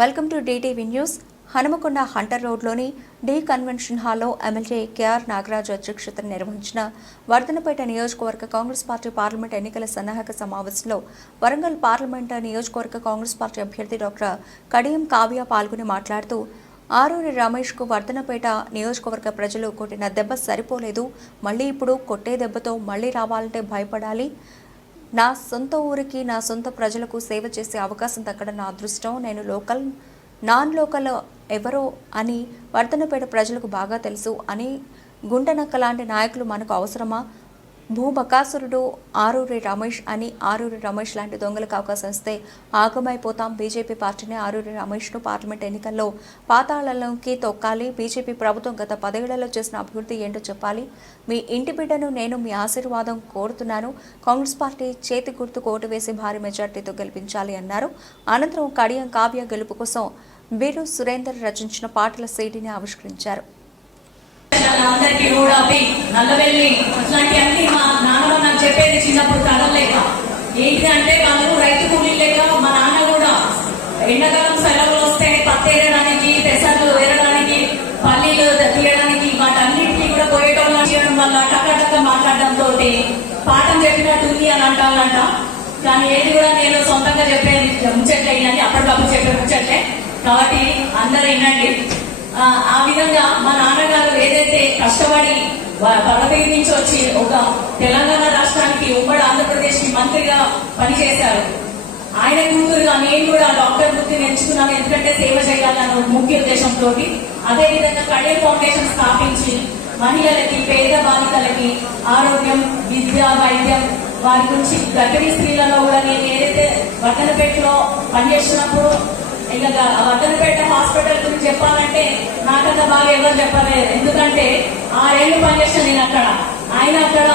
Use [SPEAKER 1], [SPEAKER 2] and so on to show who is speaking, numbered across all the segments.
[SPEAKER 1] Welcome to DTV news. Hanumakonda hunter రోడ్లోని D convention హాల్లో MLA KR Nagaraju అధ్యక్షతన నిర్వహించిన వర్ధనపేట నియోజకవర్గ కాంగ్రెస్ పార్టీ పార్లమెంట్ ఎన్నికల సన్నాహక సమావేశంలో వరంగల్ పార్లమెంట్ నియోజకవర్గ కాంగ్రెస్ పార్టీ అభ్యర్థి డాక్టర్ కడియం కావ్య పాల్గొని మాట్లాడుతూ ఆరూరి రమేష్కు వర్ధనపేట నియోజకవర్గ ప్రజలు కొట్టిన దెబ్బ సరిపోలేదు. మళ్ళీ ఇప్పుడు కొట్టే దెబ్బతో మళ్ళీ రావాలంటే భయపడాలి. నా సొంత ఊరికి నా సొంత ప్రజలకు సేవ చేసే అవకాశం దక్కడం నా అదృష్టం. నేను లోకల్ నాన్ లోకల్ ఎవరో అని వర్ధనపేట ప్రజలకు బాగా తెలుసు అని గుంటనక్క లాంటి నాయకులు మనకు అవసరమా? భూబకాసురుడు ఆరూరి రమేష్ అని ఆరూరి రమేష్ లాంటి దొంగలకు అవకాశం ఇస్తే ఆగమైపోతాం. బీజేపీ పార్టీని ఆరూరి రమేష్ను పార్లమెంట్ ఎన్నికల్లో పాతాళంలోకి తొక్కాలి. బీజేపీ ప్రభుత్వం గత పదేళ్ళలో చేసిన అభివృద్ధి ఏంటో చెప్పాలి. మీ ఇంటి బిడ్డను నేను మీ ఆశీర్వాదం కోరుతున్నాను. కాంగ్రెస్ పార్టీ చేతి గుర్తు కోటు వేసి భారీ మెజార్టీతో గెలిపించాలి అన్నారు. అనంతరం కడియం కావ్య గెలుపు కోసం వీరు సురేందర్ రచించిన పాటల సీడీని ఆవిష్కరించారు.
[SPEAKER 2] అందరికీ రూడాపి నల్లవెల్లి ఇట్లాంటి అన్ని మా నాన్న నాకు చెప్పేది చిన్నప్పుడు కథలేక ఏంటి అంటే వాళ్ళు రైతు కూలీ లేక మా నాన్న కూడా ఎండాకాలం సెలవులు వస్తే పత్తి వేయడానికి పెసర్లు వేరడానికి పల్లీలు తీయడానికి వాటన్నిటికీ కూడా పోయేటోళ్ళ చేయడం వల్ల టక్క మాట్లాడడంతో పాఠం చెప్పినట్టు ఉంది అని అంటానంట కానీ ఏది కూడా నేను సొంతంగా చెప్పేది ముచ్చట్లే అని అప్పటికప్పుడు చెప్పే ముచ్చట్లే. కాబట్టి అందరూ వినండి. ఆ, విధంగా మా నాన్నగారు ఏదైతే కష్టపడి వా- నుంచి వచ్చి ఒక తెలంగాణ రాష్ట్రానికి ఉమ్మడి ఆంధ్రప్రదేశ్కి మంత్రిగా పనిచేశారు. ఆయన కూతురుగా నేను కూడా డాక్టర్ వృత్తి నేర్చుకున్నాను ఎందుకంటే సేవ చేయాలన్న ముఖ్య ఉద్దేశంతో అదే విధంగా కళ్యాణ్ ఫౌండేషన్ స్థాపించి మహిళలకి పేద బాలికలకి ఆరోగ్యం విద్య వైద్యం వారి గురించి గర్భిణీ స్త్రీలలో కూడా నేను ఏదైతే వట్టనపేటలో పనిచేస్తున్నప్పుడు ఇంకా వద్దనపేట బాగా ఎవరు చెప్పలేదు ఎందుకంటే ఆరేళ్ళు పనిచేస్తాను నేను అక్కడ. ఆయన అక్కడ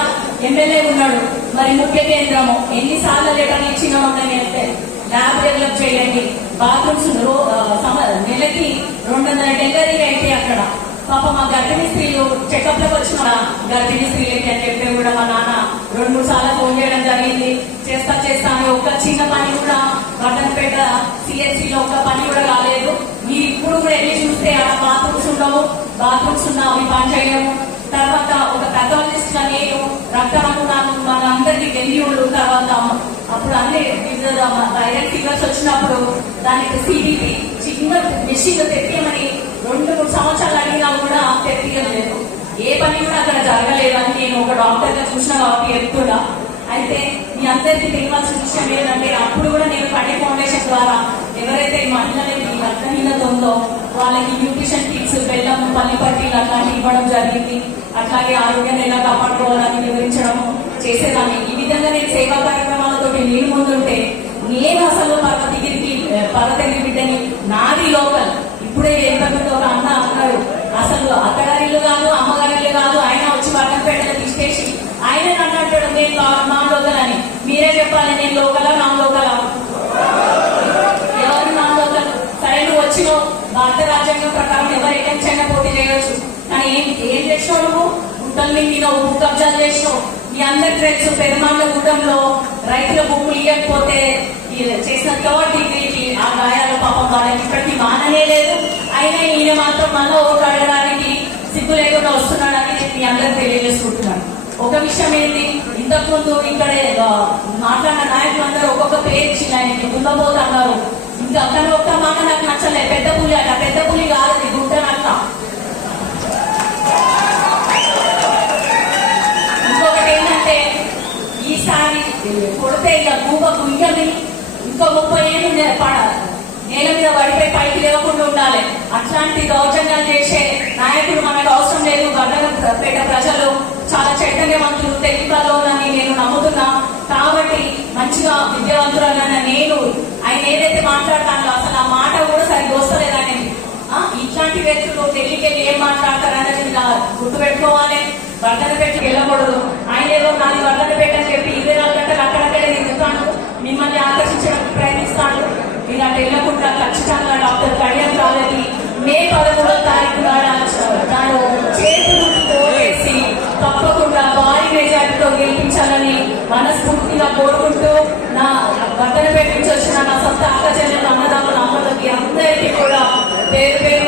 [SPEAKER 2] ఎమ్మెల్యే ఉన్నాడు. మరి ముఖ్య కేంద్రము. ఎన్నిసార్లు లేటర్లు ఇచ్చినా నేను వెళ్తే ల్యాబ్ డెవలప్ చేయండి. బాత్రూమ్స్ నెలకి రెండు వందల డెలివరీ అయితే అక్కడ. పాప మా గర్భిణీ స్త్రీలు చెకప్లకు వచ్చిన గర్భిణీ స్త్రీలకి అని చెప్పి కూడా మా నాన్న రెండు మూడు సార్లు ఫోన్ చేయడం జరిగింది. చేస్తా చేస్తా అని ఒక్క చిన్న పని కూడా వడ్డనపేట సిఎస్సి లో ఒక్క పని కూడా కాలేదు మీరు ఇప్పుడు ఉండవు బాత్రూమ్స్ ఉన్నా అవి పని తర్వాత ఒక పెథాలజిస్ట్గా నేను రక్తం అనుకున్నాను మన అందరికి తర్వాత అప్పుడు అన్ని వైరల్ ఫీవర్స్ వచ్చినప్పుడు దానికి సిడిపి చిన్న మెషిన్ తెప్పియమని రెండు మూడు సంవత్సరాలు అడిగినా కూడా తెప్పియలేదు. ఏ పని కూడా అక్కడ జరగలేదని నేను ఒక డాక్టర్గా చూసిన కాబట్టి చెప్తున్నా. అయితే మీ అందరికీ తెలియాల్సిన విషయం ఏంటంటే అప్పుడు కూడా నేను కడే ఫౌండేషన్ ద్వారా ఎవరైతే ఈ మహిళలకి రక్తహీనత ఉందో వాళ్ళకి న్యూట్రిషన్ కిట్స్ బెల్లం పల్లి పట్టీలు అట్లాంటివి ఇవ్వడం జరిగింది. అట్లాగే ఆరోగ్యాన్ని ఎలా కాపాడుకోవాలని వివరించడం చేసేదాన్ని. ఈ విధంగా నేను సేవా కార్యక్రమాలతో నేను ముందుంటే నేను అసలు పర్వతగిరికి పర్వతగిరి బిడ్డని నాది లోకల్ ఇప్పుడే ఎంతమంది ఒక అన్న అన్నాడు అసలు అత్తగారిల్లు కాదు అమ్మగారిల్లు కాదు ఆయన వచ్చి వడ్డంపేటలో తీసేసి ఆయన నన్ను అంటాడు నేను లా- నాన్ లోకల్ అని మీరే చెప్పాలి నేను లోకలా నాన్ లోకలా ఎవరు నాన్ లోకల్ సరే నువ్వు వచ్చినావు భారత రాజ్యాంగం ప్రకారం ఎవరు ఎటెన్స్ అయినా పోటీ చేయొచ్చు. కానీ ఏం ఏం చేసావు నువ్వు గుట్టలు మింగినావు భూ కబ్జాలు చేసావు మీ అందరి తెలుసు పెరుమాళ్ళ గుడ్డంలో రైతుల భూములు ఇవ్వకపోతే చేసిన థర్డ్ డిగ్రీకి ఆ గాయాలు పాపం వాళ్ళకి ఇప్పటికీ మాననే లేదు. అయినా ఈయన మాత్రం మళ్ళీ ఓటు అడగడానికి సిగ్గు లేకుండా వస్తున్నాడని మీ అందరికి తెలియజేసుకుంటున్నాను. ఒక విషయం ఏంటి? ఇంతకుముందు ఇక్కడ మాట్లాడిన నాయకులందరూ ఒక్కొక్క పేరు ఇచ్చింది ఆయనకి. దున్నబోతు అన్నారు. ఇంకా ఒక్క మాట నాకు నచ్చలే. పెద్ద పులి అట. పెద్ద పులి కాదు అది నట్ల ఇంకొకటి ఏంటంటే ఈసారి కొడితే ఇక భూమ గుయ్యని ఇంకో ముప్పై ఏళ్ళు నే- నేల మీద పడిపోయి పైకి లేవకుండా ఉండాలి. అట్లాంటి దౌర్జన్యాలు చేసే నాయకుడు మనకు అవసరం లేదు. గడ్డపేట ప్రజలు చాలా చైతన్యవంతులు. ఎందుకు తెలియకే ఏం మాట్లాడతారనేది గుర్తుపెట్టుకోవాలి. వర్ధన పెట్టి వెళ్ళకూడదు. ఆయన ఏదో నాది వర్ధన పెట్టని చెప్పి ఇరవై నాలుగు గంటలు అక్కడక్కడే మిమ్మల్ని ఆకర్షించడానికి ప్రయత్నిస్తాను. ఇలా వెళ్ళకుండా ఖచ్చితంగా డాక్టర్ కళ్యాణ్ రావులకి మే పదమూడో తారీఖు తాను చేతులు ఓటేసి తప్పకుండా భారీ మెజార్టీతో గెలిపించాలని మనస్ఫూర్తిగా కోరుకుంటూ నా వర్ధన పెట్టించి వచ్చిన నా సొంత అక్కచెల్లెలు అన్నదాములు అమ్మలకి అందరికీ కూడా పేరు పేరు